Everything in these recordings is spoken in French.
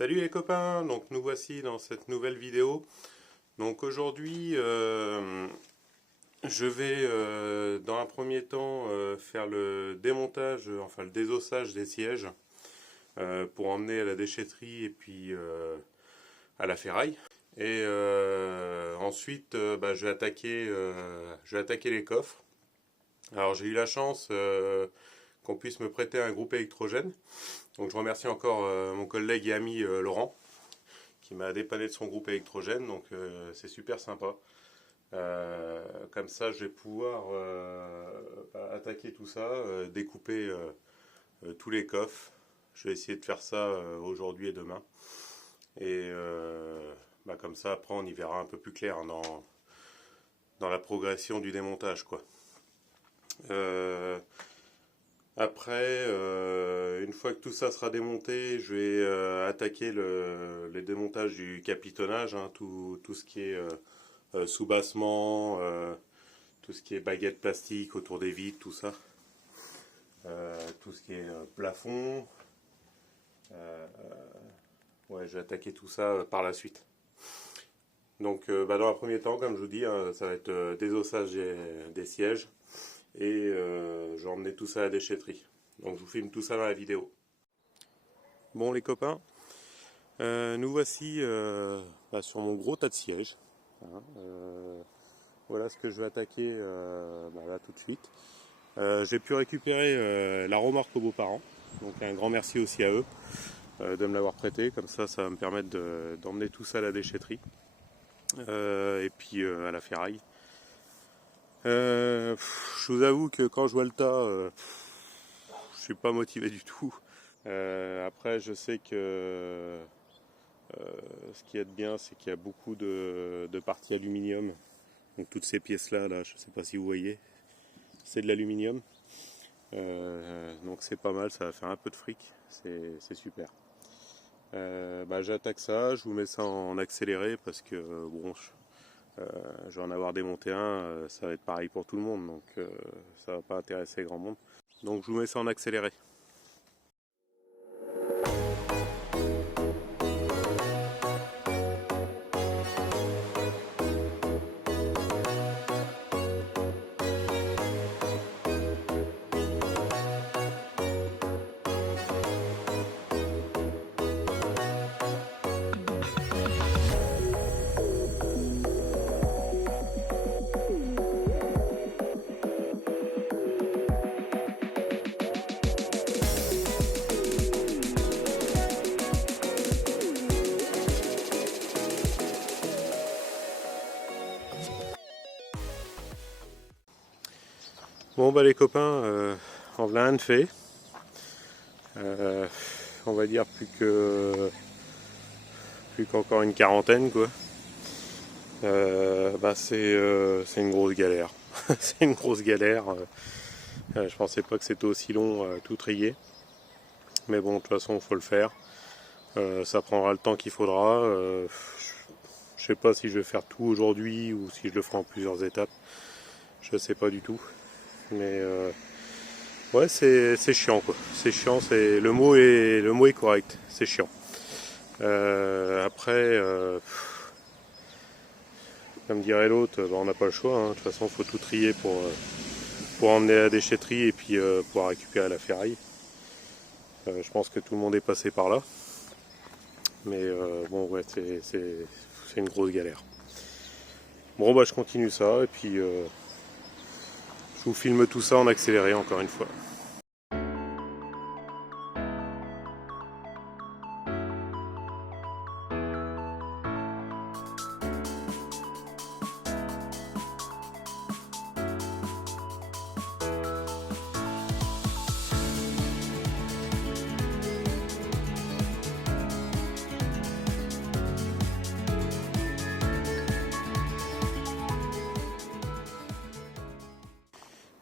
Salut les copains, donc nous voici dans cette nouvelle vidéo. Donc aujourd'hui je vais dans un premier temps faire le démontage, enfin le désossage des sièges pour emmener à la déchetterie et puis à la ferraille. Et ensuite je vais attaquer les coffres. Alors j'ai eu la chance qu'on puisse me prêter un groupe électrogène. Donc je remercie encore mon collègue et ami Laurent qui m'a dépanné de son groupe électrogène, donc c'est super sympa. Comme ça je vais pouvoir attaquer tout ça, découper tous les coffres. Je vais essayer de faire ça aujourd'hui et demain. Et comme ça après on y verra un peu plus clair dans la progression du démontage, quoi. Après, une fois que tout ça sera démonté, je vais attaquer le démontage du capitonnage, hein, tout ce qui est soubassement, tout ce qui est baguette plastique autour des vitres, tout ça. Tout ce qui est plafond. Ouais, je vais attaquer tout ça par la suite. Donc dans un premier temps, comme je vous dis, hein, ça va être désossage des sièges. Et je vais emmener tout ça à la déchetterie. Donc je vous filme tout ça dans la vidéo. Bon les copains, nous voici sur mon gros tas de sièges. Hein, voilà ce que je vais attaquer là tout de suite. J'ai pu récupérer la remorque aux beaux-parents. Donc un grand merci aussi à eux de me l'avoir prêté. Comme ça va me permettre d'emmener tout ça à la déchetterie. Et puis à la ferraille. Je vous avoue que quand je vois le tas, je suis pas motivé du tout. Après, je sais que ce qu'il y a de bien, c'est qu'il y a beaucoup de parties aluminium. Donc toutes ces pièces-là, je sais pas si vous voyez, c'est de l'aluminium. Donc c'est pas mal, ça va faire un peu de fric, c'est super. J'attaque ça, je vous mets ça en accéléré parce que bon, je vais en avoir démonté un, ça va être pareil pour tout le monde, donc ça va pas intéresser grand monde. Donc je vous mets ça en accéléré. Bon les copains, en voilà un de fait. On va dire plus qu'encore une quarantaine, quoi. C'est une grosse galère. C'est une grosse galère. Je pensais pas que c'était aussi long tout trier. Mais bon, de toute façon, il faut le faire. Ça prendra le temps qu'il faudra. Je sais pas si je vais faire tout aujourd'hui ou si je le ferai en plusieurs étapes. Je sais pas du tout. Mais ouais, c'est chiant, quoi. C'est chiant, le mot est correct. C'est chiant. Après, comme dirait l'autre, on n'a pas le choix. Hein. De toute façon, il faut tout trier pour emmener à la déchetterie et puis pouvoir récupérer la ferraille. Je pense que tout le monde est passé par là. Mais bon, ouais, c'est une grosse galère. Bon, je continue ça et puis je vous filme tout ça en accéléré encore une fois.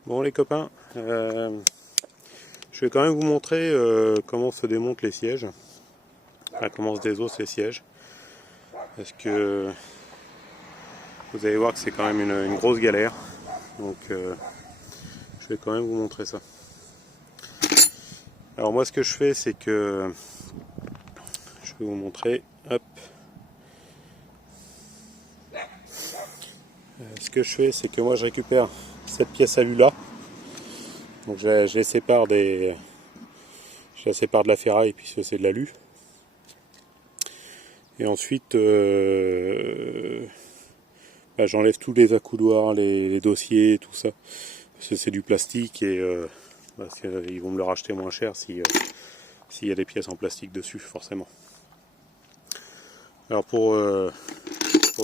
Bon les copains, je vais quand même vous montrer comment se démontent les sièges, enfin, comment se désossent les sièges, parce que vous allez voir que c'est quand même une grosse galère, donc je vais quand même vous montrer ça. Alors moi ce que je fais, c'est que je vais vous montrer. Hop. Ce que je fais, c'est que moi je récupère cette pièce alu là. Donc je les sépare je la sépare de la ferraille puisque c'est de l'alu. Et ensuite j'enlève tous les accoudoirs, les dossiers, tout ça. Parce que c'est du plastique et ils vont me le racheter moins cher s'il y a des pièces en plastique dessus, forcément. Alors pour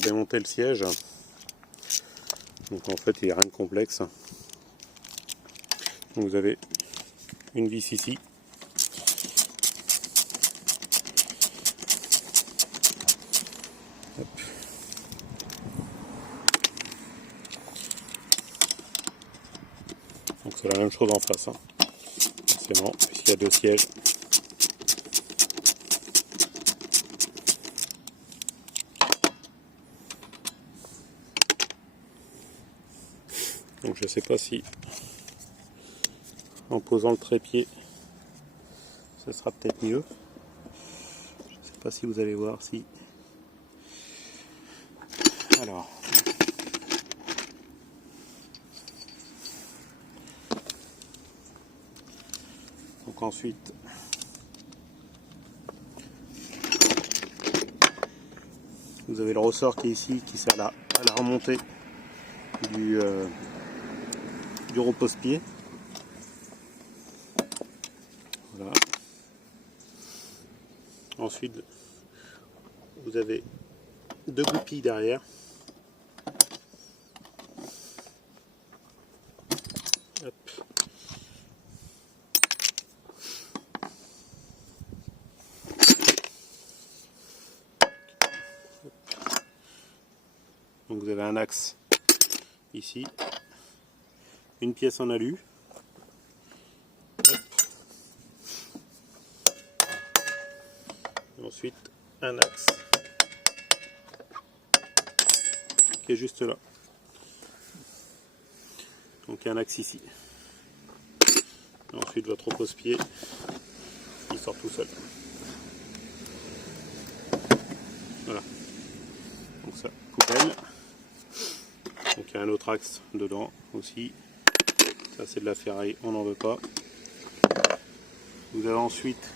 démonter le siège, donc en fait il n'y a rien de complexe. Donc vous avez une vis ici. Hop. Donc c'est la même chose en face, hein. Forcément, puisqu'il y a deux sièges. Donc je ne sais pas si en posant le trépied ce sera peut-être mieux. Je ne sais pas si vous allez voir si. Alors. Donc ensuite vous avez le ressort qui est ici qui sert à la remontée du repose-pied. Voilà. Ensuite, vous avez deux goupilles derrière. Hop. Donc vous avez un axe ici, une pièce en alu. Hop. Et ensuite un axe qui est juste là. Donc il y a un axe ici. Et ensuite votre repose-pied il sort tout seul. Voilà. Donc ça, poubelle. Donc il y a un autre axe dedans aussi. Ça c'est de la ferraille, on n'en veut pas. Vous avez ensuite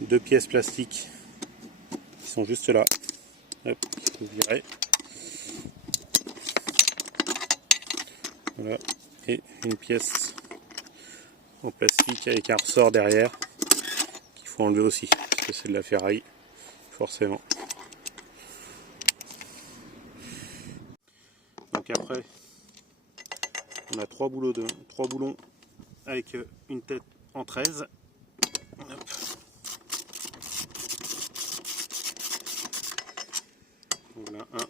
deux pièces plastiques qui sont juste là. Hop, vous virez. Voilà. Et une pièce en plastique avec un ressort derrière qu'il faut enlever aussi, parce que c'est de la ferraille, forcément. Donc après, on a trois boulons avec une tête en 13. Hop. Donc là, un.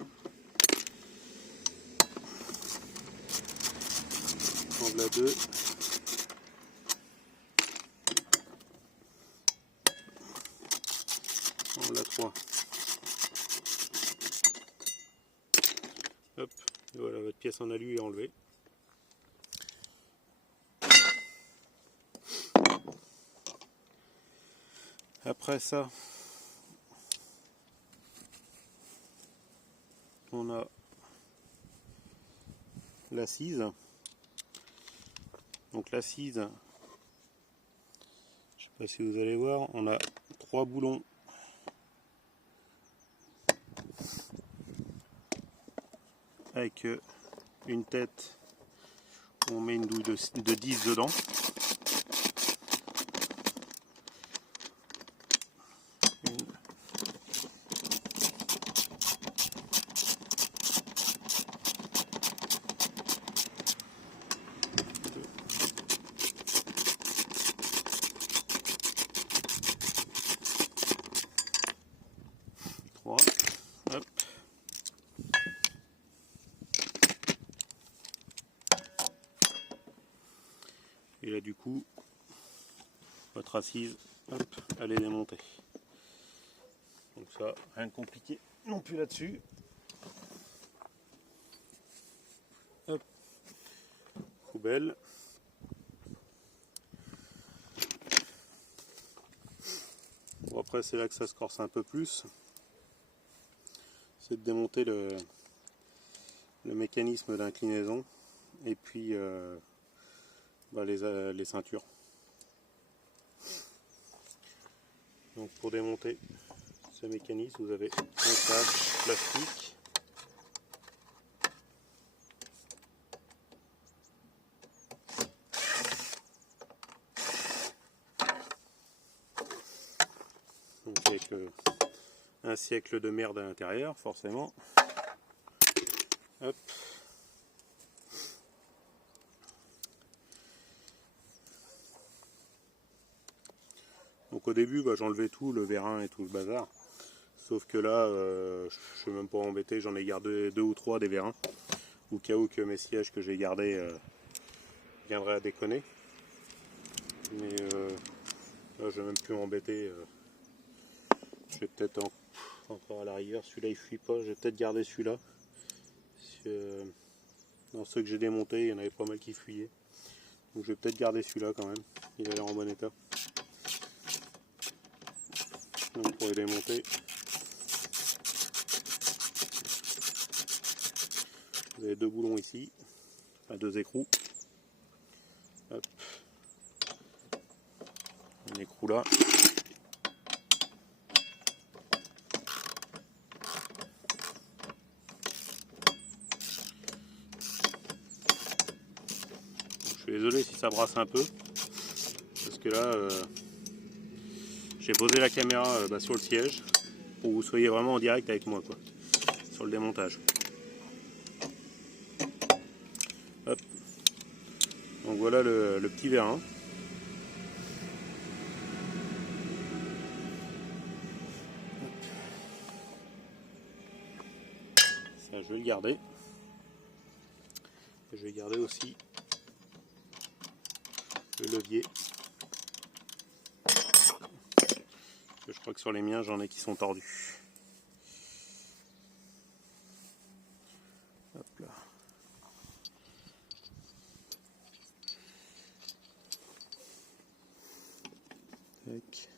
On l'a deux. On l'a trois. Hop, et voilà, votre pièce en alu est enlevée. Après ça, on a l'assise. Donc l'assise, je ne sais pas si vous allez voir, on a trois boulons avec une tête où on met une douille de 10 dedans. Une. Deux. Trois. Hop. Et là du coup, votre assise, hop, elle est démontée. Donc ça, rien de compliqué non plus là-dessus. Hop, poubelle. Bon, après c'est là que ça se corse un peu plus. C'est de démonter le mécanisme d'inclinaison et puis les ceintures. Donc pour démonter ce mécanisme, vous avez un câble plastique. Donc avec un siècle de merde à l'intérieur, forcément. Hop. Donc au début, j'enlevais tout, le vérin et tout le bazar. Sauf que là, je ne suis même pas embêté, j'en ai gardé 2 ou 3 des vérins. Au cas où que mes sièges que j'ai gardés viendraient à déconner. Mais là, je vais même plus m'embêter. Je vais peut-être encore à la rigueur, celui-là il fuit pas, je vais peut-être garder celui-là. Dans ceux que j'ai démontés, il y en avait pas mal qui fuyaient. Donc je vais peut-être garder celui-là quand même, il a l'air en bon état. Donc pour les démonter, vous avez 2 boulons ici, enfin 2 écrous. Hop. Un écrou là. Je suis désolé si ça brasse un peu, parce que là, j'ai posé la caméra sur le siège pour que vous soyez vraiment en direct avec moi, quoi, sur le démontage. Hop. Donc voilà le petit vérin. Ça, je vais le garder. Et je vais garder aussi le levier. Je crois que sur les miens, j'en ai qui sont tordus. Hop là. Tac.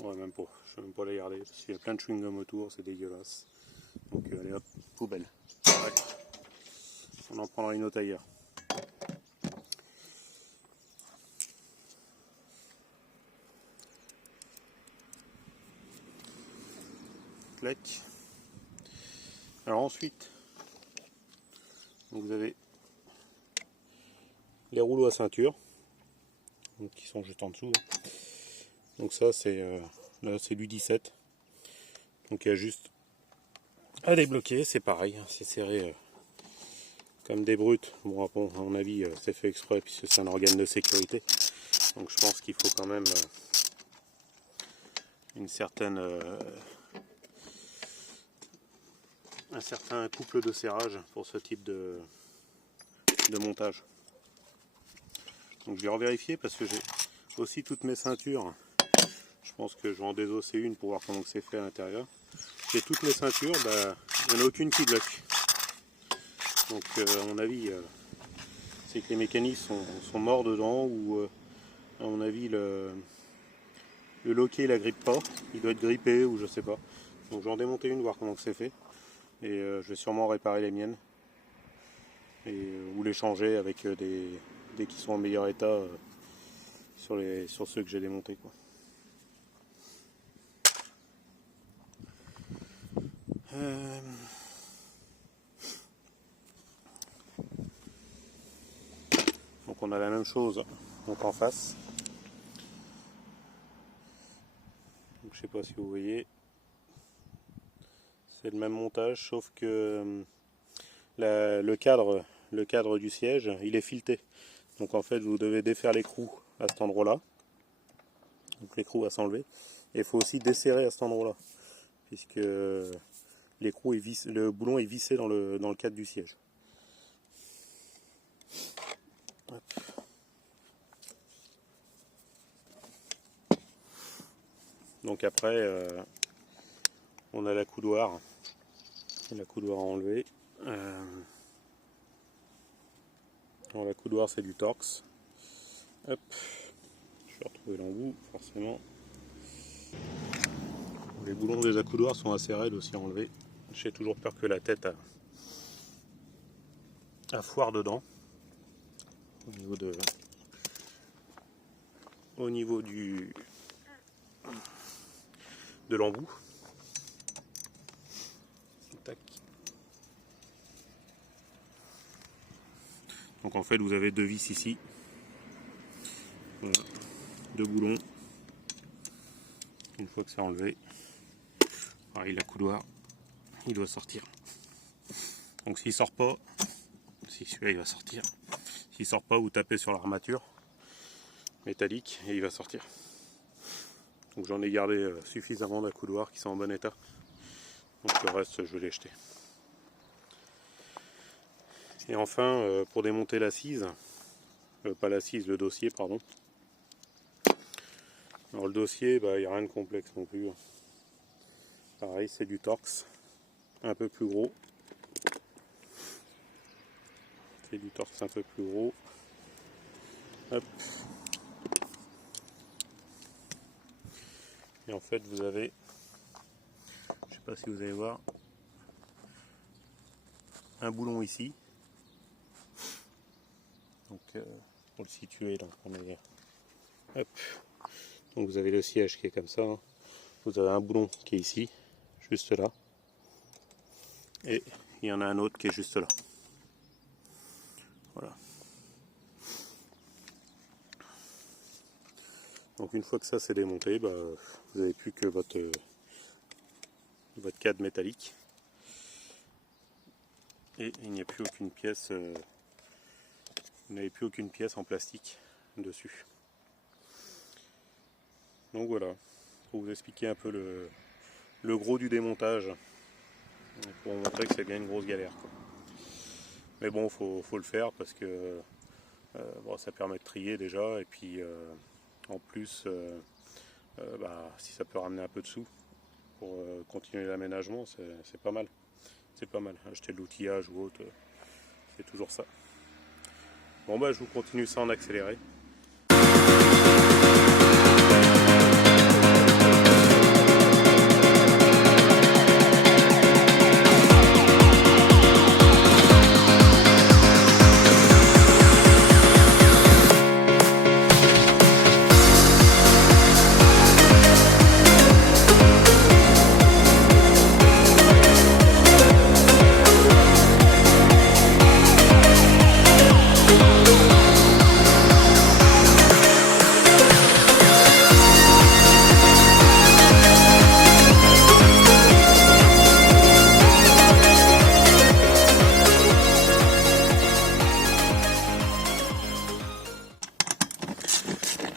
Ouais, même pas. Je vais même pas la garder parce qu'il y a plein de chewing-gum autour, c'est dégueulasse. Donc allez hop, poubelle. Ouais. On en prendra une autre ailleurs. Clac. Alors ensuite, donc vous avez les rouleaux à ceinture, donc qui sont juste en dessous. Donc ça c'est là c'est du 17. Donc il y a juste à débloquer, c'est pareil, c'est serré comme des brutes. Bon, à mon avis, c'est fait exprès puisque c'est un organe de sécurité. Donc je pense qu'il faut quand même une certaine un certain couple de serrage pour ce type de montage. Donc je vais revérifier parce que j'ai aussi toutes mes ceintures. Je pense que je vais en désosser une pour voir comment c'est fait à l'intérieur. J'ai toutes mes ceintures, il n'y en a aucune qui bloque. Donc à mon avis, c'est que les mécanismes sont morts dedans ou à mon avis le loquet il agrippe pas, il doit être grippé ou je sais pas. Donc je vais en démonter une, voir comment c'est fait. Et je vais sûrement réparer les miennes. Ou les changer avec des qui sont en meilleur état sur ceux que j'ai démontés, quoi. Donc on a la même chose donc en face. Donc, je sais pas si vous voyez. C'est le même montage sauf que le cadre du siège il est fileté. Donc en fait vous devez défaire l'écrou à cet endroit là. Donc l'écrou va s'enlever. Et il faut aussi desserrer à cet endroit là. puisque l'écrou est vissé, le boulon est vissé dans le cadre du siège. Hop. Donc après, on a la coudoir à enlever. Alors la coudoir, c'est du Torx. Hop. Je vais retrouver l'embout, forcément. Les boulons des accoudoirs sont assez raides aussi à enlever. J'ai toujours peur que la tête a foire dedans. Au niveau de l'embout. Tac. Donc en fait vous avez deux vis ici. Voilà. Deux boulons. Une fois que c'est enlevé, pareil, la coudoir, il doit sortir. Donc s'il sort pas, si celui-là il va sortir, s'il sort pas, vous tapez sur l'armature métallique et il va sortir. Donc j'en ai gardé suffisamment d'accoudoirs qui sont en bon état. Donc le reste je vais les jeter. Et enfin pour démonter l'assise, pas l'assise, le dossier pardon. Alors le dossier, il n'y a rien de complexe non plus. Pareil, c'est du Torx, un peu plus gros. C'est du Torx un peu plus gros. Hop. Et en fait, vous avez, je sais pas si vous allez voir, un boulon ici. Donc pour le situer, donc on est, hop. Donc vous avez le siège qui est comme ça, hein. Vous avez un boulon qui est ici, juste là, et il y en a un autre qui est juste là. Voilà. Donc une fois que ça c'est démonté, vous n'avez plus que votre cadre métallique, et il n'y a plus aucune pièce, vous n'avez plus aucune pièce en plastique dessus. Donc voilà, pour vous expliquer un peu le gros du démontage, pour vous montrer que c'est bien une grosse galère, quoi. Mais bon, faut le faire parce que ça permet de trier déjà, et puis en plus, si ça peut ramener un peu de sous pour continuer l'aménagement, c'est pas mal. C'est pas mal, acheter de l'outillage ou autre, c'est toujours ça. Bon je vous continue ça en accéléré.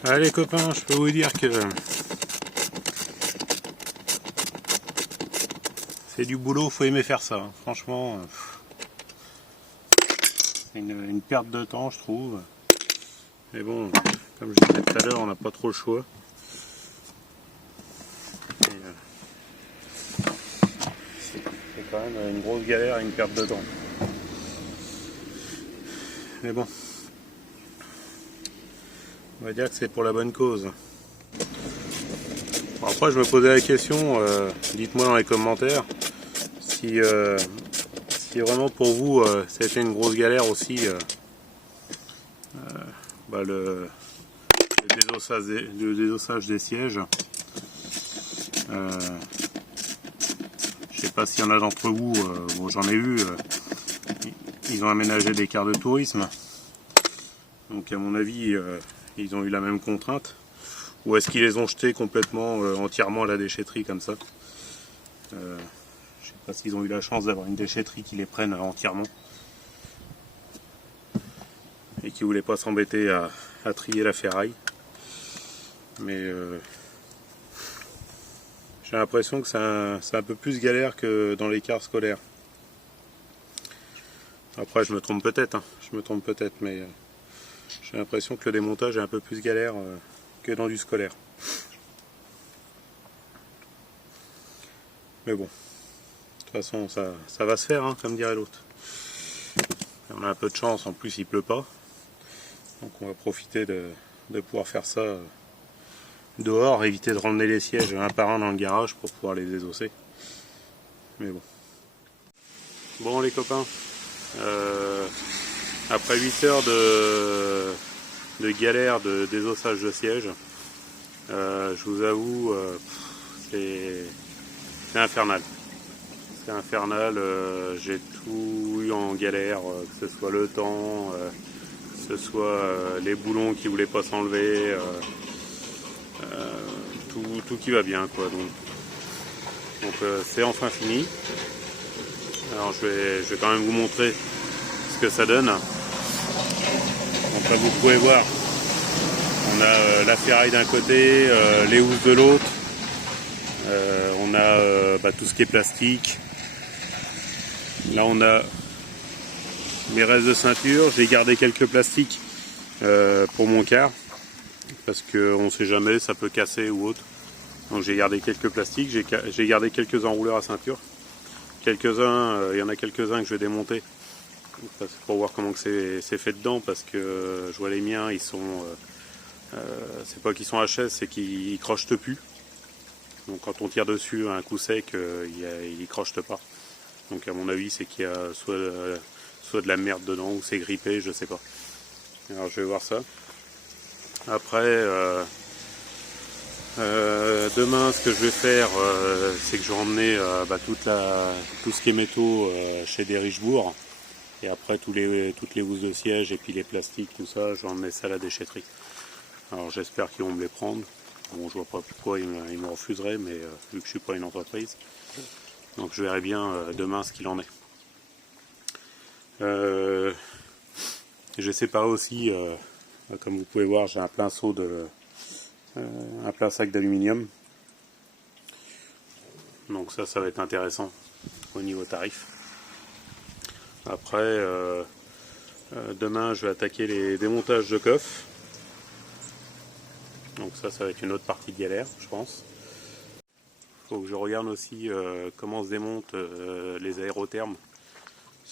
Allez copains, je peux vous dire que c'est du boulot, faut aimer faire ça. Franchement, c'est une perte de temps je trouve. Mais bon, comme je disais tout à l'heure, on n'a pas trop le choix. C'est quand même une grosse galère et une perte de temps. Mais bon. On va dire que c'est pour la bonne cause. Bon, après je me posais la question, dites-moi dans les commentaires si vraiment pour vous ça a été une grosse galère aussi le désossage des sièges. Je sais pas s'il y en a d'entre vous, bon, j'en ai vu, ils ont aménagé des cars de tourisme, donc à mon avis ils ont eu la même contrainte, ou est-ce qu'ils les ont jetés complètement, entièrement à la déchetterie comme ça. Je sais pas s'ils ont eu la chance d'avoir une déchetterie qui les prenne entièrement et qui voulait pas s'embêter à trier la ferraille. Mais J'ai l'impression que c'est un peu plus galère que dans les cars scolaires. Après je me trompe peut-être, hein. Mais j'ai l'impression que le démontage est un peu plus galère que dans du scolaire. Mais bon, de toute façon ça va se faire, hein, comme dirait l'autre. On a un peu de chance, en plus il pleut pas. Donc on va profiter de pouvoir faire ça dehors, éviter de ramener les sièges un par un dans le garage pour pouvoir les désosser. Mais bon. Bon les copains, après 8 heures de galère de désossage de siège, je vous avoue, c'est infernal. C'est infernal, j'ai tout eu en galère, que ce soit le temps, que ce soit les boulons qui voulaient pas s'enlever, tout qui va bien quoi. Donc c'est enfin fini. Alors je vais quand même vous montrer ce que ça donne. Donc là vous pouvez voir, on a la ferraille d'un côté, les housses de l'autre, on a tout ce qui est plastique. Là on a mes restes de ceinture, j'ai gardé quelques plastiques pour mon car, parce qu'on ne sait jamais, ça peut casser ou autre. Donc j'ai gardé quelques plastiques, j'ai gardé quelques enrouleurs à ceinture. Quelques-uns, il y en a quelques-uns que je vais démonter pour voir comment c'est fait dedans, parce que je vois les miens, ils sont, c'est pas qu'ils sont HS, c'est qu'ils crochetent plus. Donc quand on tire dessus un coup sec, il crochete pas. Donc à mon avis c'est qu'il y a soit de la merde dedans ou c'est grippé, je sais pas. Alors je vais voir ça. Après demain ce que je vais faire c'est que je vais emmener tout ce qui est métaux chez des Richebourg. Et après toutes les housses de siège et puis les plastiques, tout ça, je vais emmener ça à la déchetterie. Alors j'espère qu'ils vont me les prendre. Bon, je vois pas pourquoi ils me refuseraient, mais vu que je suis pas une entreprise. Donc je verrai bien demain ce qu'il en est. J'ai séparé aussi, comme vous pouvez voir, j'ai un plein sac d'aluminium. Donc ça va être intéressant au niveau tarif. Après, demain je vais attaquer les démontages de coffre. Donc ça va être une autre partie de galère, je pense. Faut que je regarde aussi comment se démontent les aérothermes.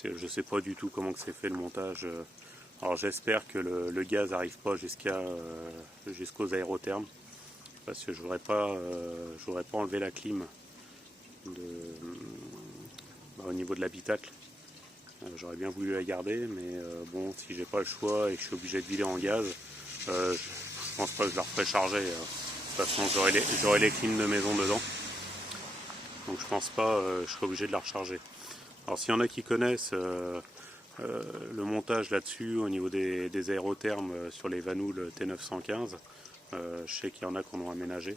Je sais pas du tout comment c'est fait le montage. Alors j'espère que le gaz n'arrive pas jusqu'aux aérothermes, parce que je voudrais pas enlever la clim au niveau de l'habitacle. J'aurais bien voulu la garder, mais bon, si j'ai pas le choix et que je suis obligé de vider en gaz, je pense pas que je la referai charger. De toute façon j'aurai les clims de maison dedans. Donc je pense pas, je serai obligé de la recharger. Alors s'il y en a qui connaissent le montage là-dessus au niveau des aérothermes sur les Vanhoul T915, je sais qu'il y en a qui en ont aménagé.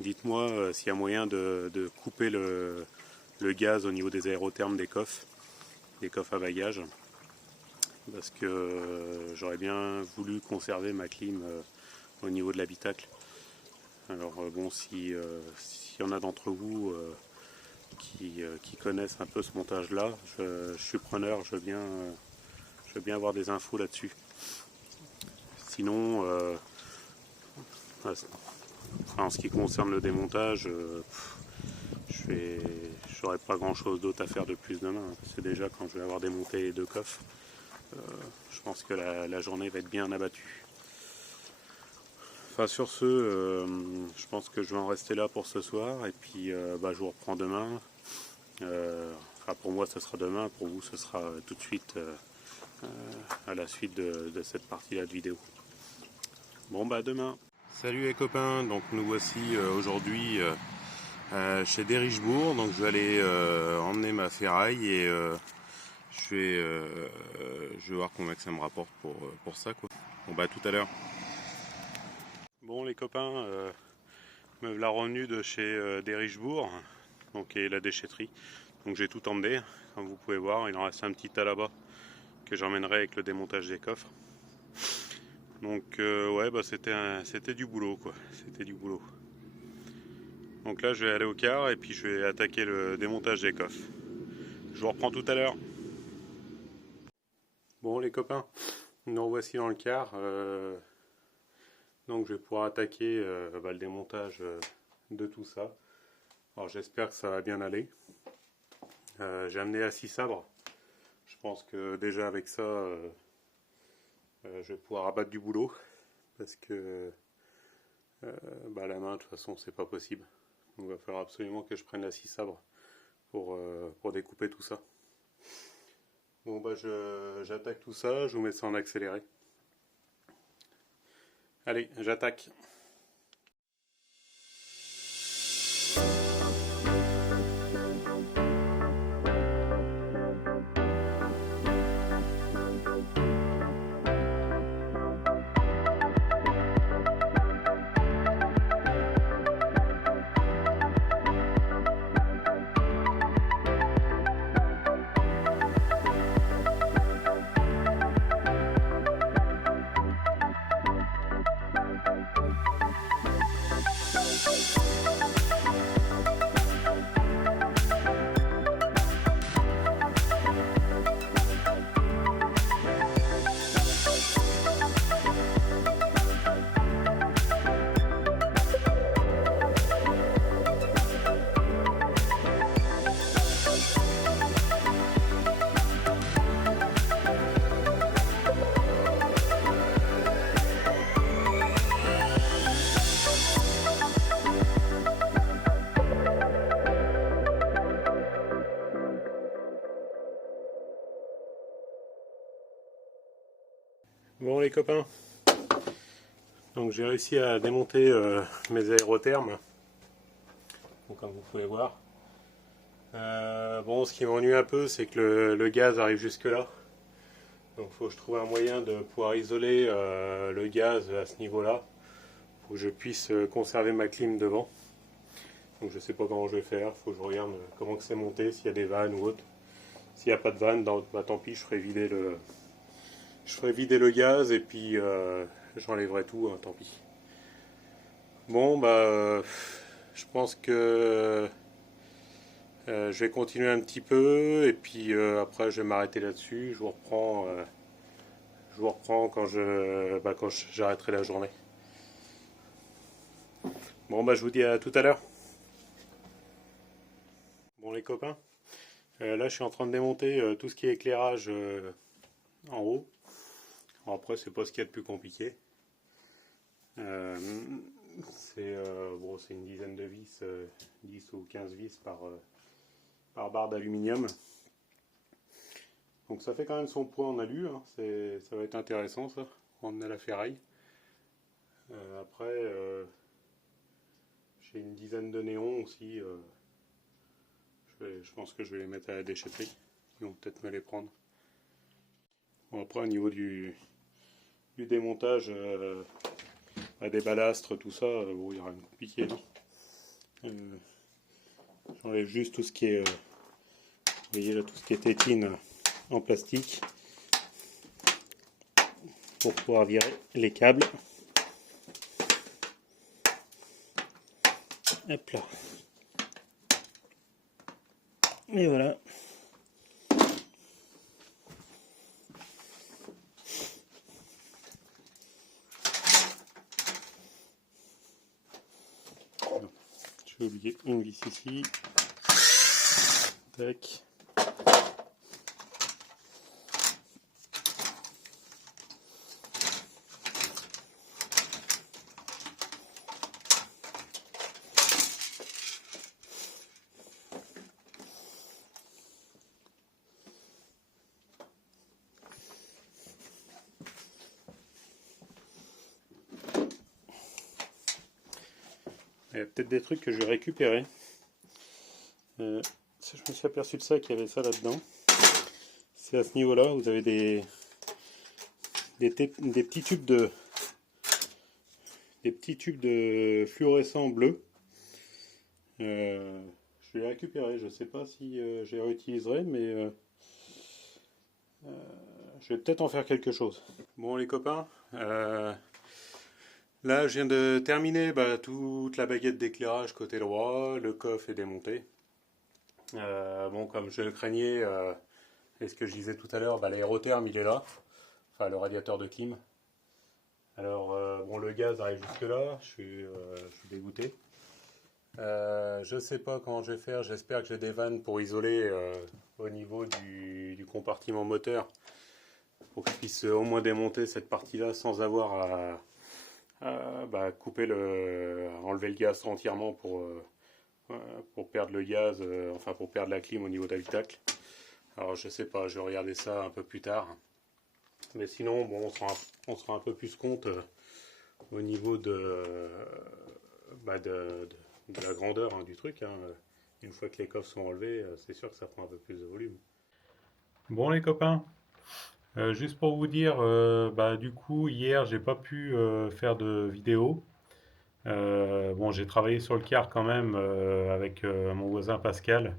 Dites-moi s'il y a moyen de couper le gaz au niveau des aérothermes des coffres à bagages, parce que j'aurais bien voulu conserver ma clim au niveau de l'habitacle. Alors bon, s'il y en a d'entre vous qui connaissent un peu ce montage-là, je suis preneur, je veux bien avoir des infos là-dessus. Sinon, en ce qui concerne le démontage, j'aurai pas grand-chose d'autre à faire de plus demain. C'est déjà quand je vais avoir démonté les deux coffres, je pense que la journée va être bien abattue. Enfin sur ce, je pense que je vais en rester là pour ce soir, et puis je vous reprends demain. Pour moi ce sera demain, pour vous ce sera tout de suite à la suite de cette partie-là de vidéo. Bon demain. Salut les copains, donc nous voici aujourd'hui chez des Richebourg. Donc je vais aller emmener ma ferraille et je vais voir combien que ça me rapporte pour ça quoi. Bon tout à l'heure. Bon les copains, me voilà revenu de chez des Richebourg, donc et la déchetterie. Donc j'ai tout emmené, comme vous pouvez voir, il en reste un petit tas là-bas que j'emmènerai avec le démontage des coffres. Donc c'était du boulot quoi, c'était du boulot. Donc là je vais aller au car et puis je vais attaquer le démontage des coffres. Je vous reprends tout à l'heure. Bon les copains, nous revoici dans le car. Donc je vais pouvoir attaquer le démontage de tout ça. Alors j'espère que ça va bien aller. J'ai amené la scie sabre. Je pense que déjà avec ça, je vais pouvoir abattre du boulot. Parce que la main de toute façon c'est pas possible. Donc il va falloir absolument que je prenne la scie sabre pour découper tout ça. Bon j'attaque tout ça, je vous mets ça en accéléré. Allez, j'attaque. Bon les copains, donc j'ai réussi à démonter mes aérothermes, donc, comme vous pouvez voir. Bon, ce qui m'ennuie un peu, c'est que le gaz arrive jusque là, donc il faut que je trouve un moyen de pouvoir isoler le gaz à ce niveau-là, pour que je puisse conserver ma clim devant. Donc je sais pas comment je vais faire, il faut que je regarde comment que c'est monté, s'il y a des vannes ou autre. S'il n'y a pas de vanne, tant pis, je ferai vider le gaz et puis j'enlèverai tout, hein, tant pis. Bon, je pense que je vais continuer un petit peu et puis après je vais m'arrêter là-dessus. Je vous reprends quand j'arrêterai la journée. Bon, je vous dis à tout à l'heure. Bon, les copains, là je suis en train de démonter tout ce qui est éclairage en haut. Alors après, c'est pas ce qu'il y a de plus compliqué. C'est une dizaine de vis, 10 ou 15 vis par barre d'aluminium. Donc ça fait quand même son poids en alu, hein. Ça va être intéressant ça, pour emmener à la ferraille. Après, j'ai une dizaine de néons aussi. Je pense que je vais les mettre à la déchetterie. Ils vont peut-être me les prendre. Bon, après, au niveau du démontage des balastres, tout ça, il n'y a rien de compliqué. J'enlève juste tout ce qui est, vous voyez là, tout ce qui est tétine en plastique pour pouvoir virer les câbles. Hop là. Et voilà. J'ai oublié une vis ici. Tac. Il y a peut-être des trucs que je vais récupérer. Je me suis aperçu de ça, qu'il y avait ça là-dedans. C'est à ce niveau-là, vous avez des petits tubes de fluorescent bleu. Je vais les récupérer. Je ne sais pas si je les réutiliserai, mais je vais peut-être en faire quelque chose. Bon les copains, Là, je viens de terminer toute la baguette d'éclairage côté droit, le coffre est démonté. Bon, comme je le craignais, et ce que je disais tout à l'heure, l'aérotherme il est là, enfin le radiateur de clim. Alors, bon, le gaz arrive jusque-là, je suis dégoûté. Je sais pas comment je vais faire, j'espère que j'ai des vannes pour isoler au niveau du compartiment moteur, pour que je puisse au moins démonter cette partie-là sans avoir couper enlever le gaz entièrement pour perdre le gaz, enfin pour perdre la clim au niveau d'habitacle. Alors je sais pas, je vais regarder ça un peu plus tard. Mais sinon, bon, on se rend un peu plus compte au niveau de la grandeur du truc. Une fois que les coffres sont enlevés, c'est sûr que ça prend un peu plus de volume. Bon les copains, juste pour vous dire, du coup hier j'ai pas pu faire de vidéo. Bon, j'ai travaillé sur le car quand même avec mon voisin Pascal,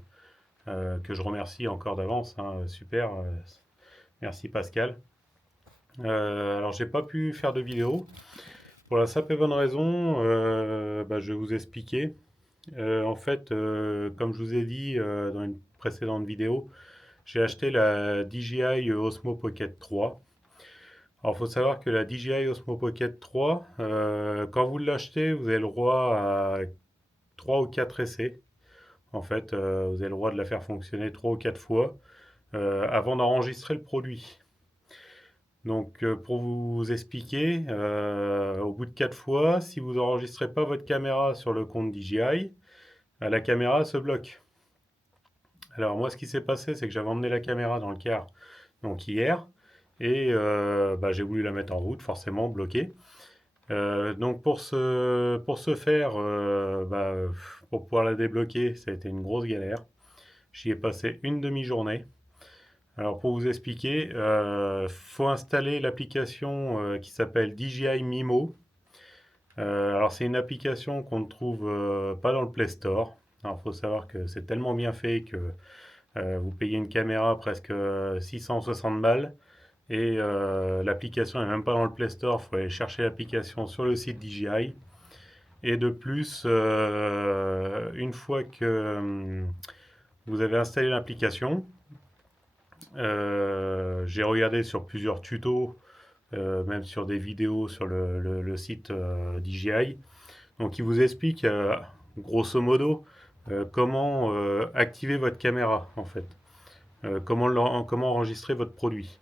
que je remercie encore d'avance, hein, super, merci Pascal. Alors j'ai pas pu faire de vidéo pour la simple et bonne raison, je vais vous expliquer. En fait, comme je vous ai dit dans une précédente vidéo, j'ai acheté la DJI Osmo Pocket 3. Alors il faut savoir que la DJI Osmo Pocket 3, quand vous l'achetez, vous avez le droit à 3 ou 4 essais. En fait, vous avez le droit de la faire fonctionner 3 ou 4 fois avant d'enregistrer le produit. Donc, pour vous expliquer, au bout de 4 fois, si vous n'enregistrez pas votre caméra sur le compte DJI, la caméra se bloque. Alors, moi, ce qui s'est passé, c'est que j'avais emmené la caméra dans le car donc hier, et j'ai voulu la mettre en route, forcément bloquée. Donc, pour ce faire, pour pouvoir la débloquer, ça a été une grosse galère. J'y ai passé une demi-journée. Alors pour vous expliquer, faut installer l'application qui s'appelle DJI Mimo. Alors c'est une application qu'on ne trouve pas dans le Play Store. Alors il faut savoir que c'est tellement bien fait que vous payez une caméra presque 660 balles et l'application n'est même pas dans le Play Store. Il faut aller chercher l'application sur le site DJI. Et de plus, une fois que vous avez installé l'application, j'ai regardé sur plusieurs tutos, même sur des vidéos sur le site DJI. Donc, il vous explique grosso modo comment activer votre caméra en fait, comment enregistrer votre produit.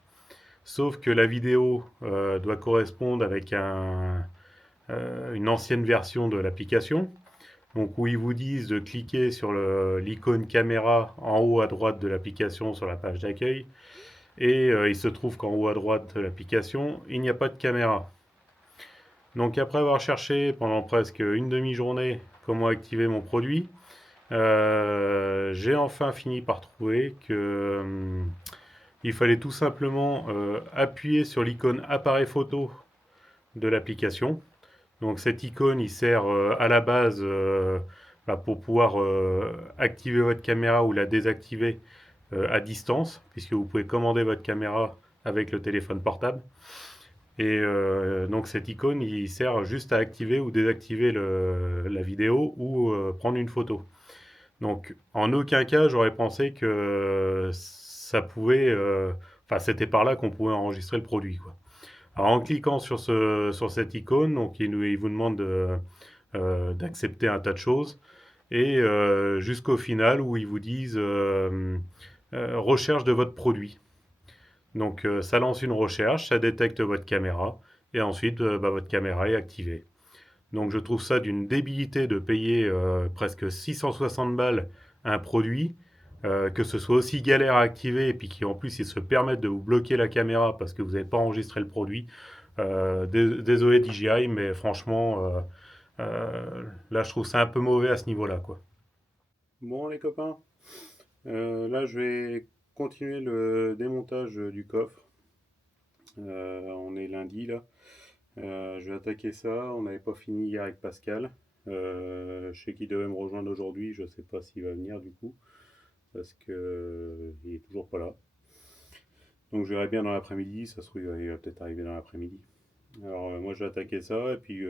Sauf que la vidéo doit correspondre avec une ancienne version de l'application. Donc où ils vous disent de cliquer sur l'icône caméra en haut à droite de l'application sur la page d'accueil. Et il se trouve qu'en haut à droite de l'application, il n'y a pas de caméra. Donc après avoir cherché pendant presque une demi-journée comment activer mon produit, j'ai enfin fini par trouver que il fallait tout simplement appuyer sur l'icône appareil photo de l'application. Donc cette icône, il sert à la base pour pouvoir activer votre caméra ou la désactiver à distance, puisque vous pouvez commander votre caméra avec le téléphone portable. Et donc cette icône, il sert juste à activer ou désactiver la vidéo ou prendre une photo. Donc en aucun cas, j'aurais pensé que ça pouvait... Enfin, c'était par là qu'on pouvait enregistrer le produit, quoi. Alors en cliquant sur cette icône, donc il vous demande d'accepter un tas de choses, et jusqu'au final où ils vous disent recherche de votre produit. Donc ça lance une recherche, ça détecte votre caméra, et ensuite votre caméra est activée. Donc je trouve ça d'une débilité de payer presque 660 balles un produit, que ce soit aussi galère à activer, et puis qu'en plus ils se permettent de vous bloquer la caméra parce que vous n'avez pas enregistré le produit. Désolé DJI, mais franchement, là je trouve ça un peu mauvais à ce niveau-là, quoi. Bon les copains, là je vais continuer le démontage du coffre. On est lundi là. Je vais attaquer ça. On n'avait pas fini hier avec Pascal. Je sais qu'il devait me rejoindre aujourd'hui. Je ne sais pas s'il va venir du coup. Parce que il est toujours pas là. Donc je verrai bien dans l'après-midi. Ça se trouve, il va peut-être arriver dans l'après-midi. Alors moi je vais attaquer ça et puis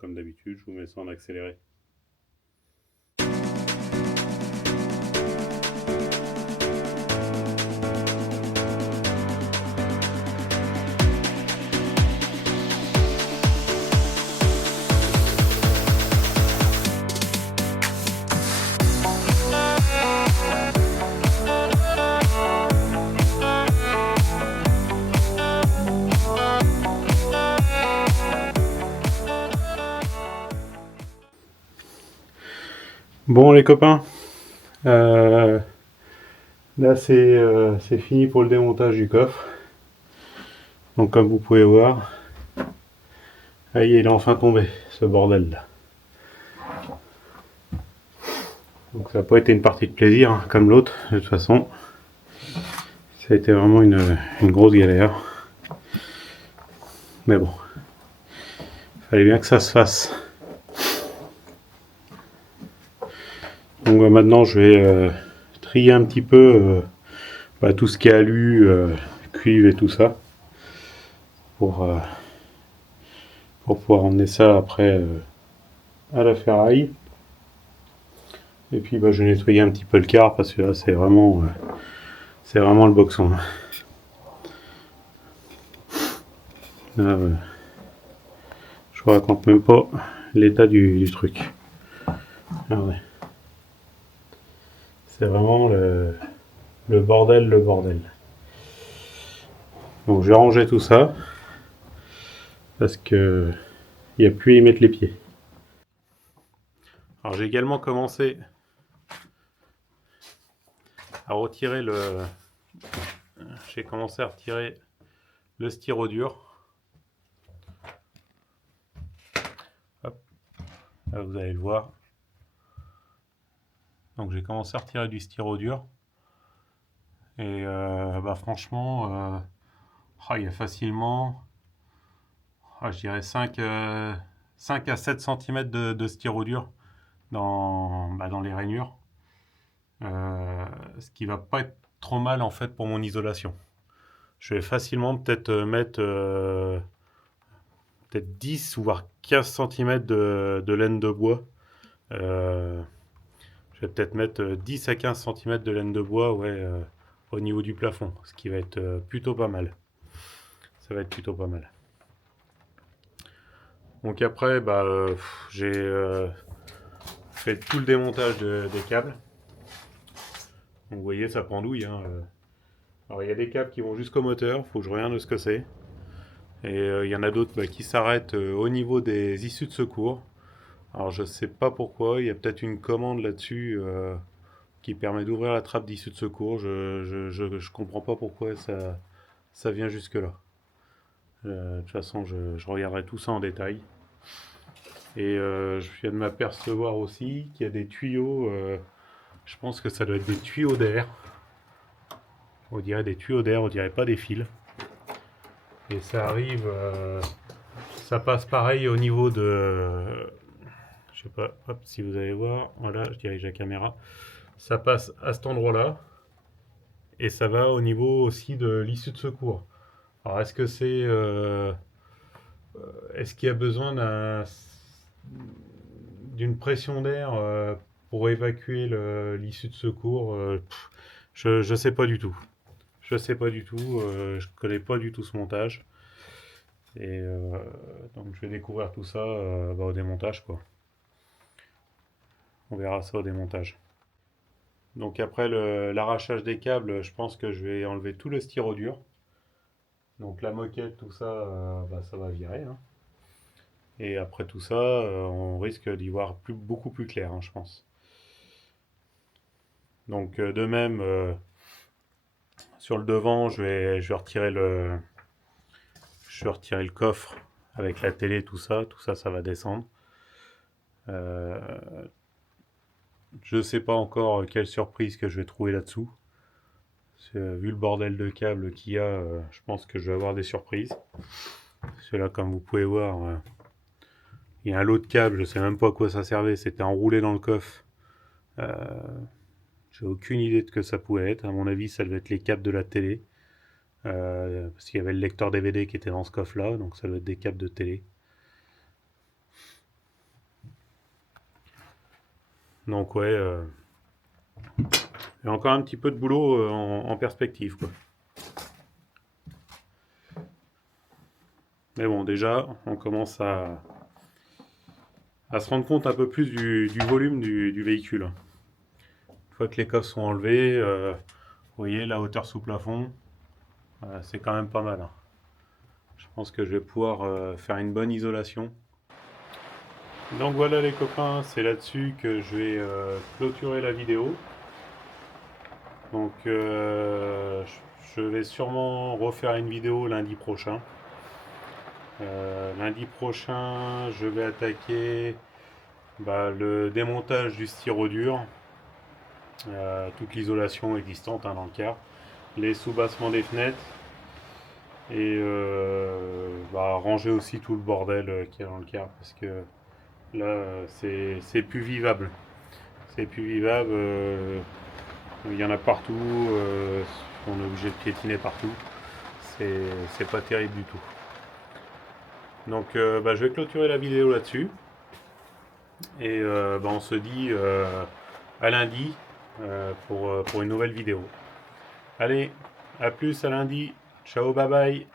comme d'habitude je vous mets ça en accéléré. Bon les copains, là c'est fini pour le démontage du coffre. Donc comme vous pouvez voir, il est enfin tombé ce bordel là. Donc ça n'a pas été une partie de plaisir hein, comme l'autre, de toute façon. Ça a été vraiment une grosse galère. Mais bon, fallait bien que ça se fasse. Donc maintenant je vais trier un petit peu tout ce qui est alu, cuivre et tout ça pour pouvoir emmener ça après à la ferraille. Et puis je vais nettoyer un petit peu le car parce que là c'est vraiment le boxon. Là, je vous raconte même pas l'état du truc. Regardez. C'est vraiment le bordel, le bordel. Donc je vais ranger tout ça parce que il n'y a plus à y mettre les pieds. Alors j'ai également commencé à retirer j'ai commencé à retirer le styro dur. Hop. Là vous allez le voir. Donc j'ai commencé à retirer du styro dur. Et franchement, il y a facilement, je dirais 5 à 7 cm de styro dur dans les rainures. Ce qui va pas être trop mal en fait pour mon isolation. Je vais facilement peut-être mettre peut-être 10 ou voire 15 cm de laine de bois. Je vais peut-être mettre 10 à 15 cm de laine de bois au niveau du plafond, ce qui va être plutôt pas mal. Ça va être plutôt pas mal. Donc après, j'ai fait tout le démontage des câbles. Donc vous voyez, ça pendouille. Hein. Alors il y a des câbles qui vont jusqu'au moteur, il faut que je regarde ce que c'est. Et il y en a d'autres qui s'arrêtent au niveau des issues de secours. Alors je sais pas pourquoi, il y a peut-être une commande là-dessus qui permet d'ouvrir la trappe d'issue de secours. Je comprends pas pourquoi ça vient jusque là. De toute façon, je regarderai tout ça en détail. Et je viens de m'apercevoir aussi qu'il y a des tuyaux. Je pense que ça doit être des tuyaux d'air. On dirait des tuyaux d'air, on dirait pas des fils. Et ça arrive, ça passe pareil au niveau de, je sais pas, hop, si vous allez voir, voilà, je dirige la caméra. Ça passe à cet endroit-là et ça va au niveau aussi de l'issue de secours. Alors est-ce que est-ce qu'il y a besoin d'une pression d'air pour évacuer l'issue de secours? Je sais pas du tout. Je sais pas du tout. Je connais pas du tout ce montage. Et donc je vais découvrir tout ça au démontage quoi. On verra ça au démontage. Donc après l'arrachage des câbles, je pense que je vais enlever tout le styro dur. Donc la moquette, tout ça, ça va virer. Hein. Et après tout ça, on risque d'y voir beaucoup plus clair, hein, je pense. Donc de même, sur le devant, je vais retirer le coffre avec la télé, tout ça, ça va descendre. Je sais pas encore quelle surprise que je vais trouver là-dessous. Vu le bordel de câbles qu'il y a, je pense que je vais avoir des surprises. Parce que là, comme vous pouvez voir, il y a un lot de câbles, je sais même pas à quoi ça servait, c'était enroulé dans le coffre. J'ai aucune idée de ce que ça pouvait être. À mon avis, ça devait être les câbles de la télé. parce qu'il y avait le lecteur DVD qui était dans ce coffre là, donc ça doit être des câbles de télé. Donc ouais, il y a encore un petit peu de boulot en perspective, quoi. Mais bon, déjà, on commence à se rendre compte un peu plus du volume du véhicule. Une fois que les coffres sont enlevés, vous voyez la hauteur sous plafond, c'est quand même pas mal, hein. Je pense que je vais pouvoir faire une bonne isolation. Donc voilà les copains, c'est là-dessus que je vais clôturer la vidéo. Donc je vais sûrement refaire une vidéo lundi prochain. Lundi prochain, je vais attaquer le démontage du styro dur, toute l'isolation existante, hein, dans le car, les sous-bassements des fenêtres et ranger aussi tout le bordel qu'il y a dans le car parce que là c'est plus vivable. C'est plus vivable, il y en a partout, on est obligé de piétiner partout. C'est pas terrible du tout. Donc je vais clôturer la vidéo là-dessus. Et on se dit à lundi pour une nouvelle vidéo. Allez, à plus à lundi. Ciao, bye bye.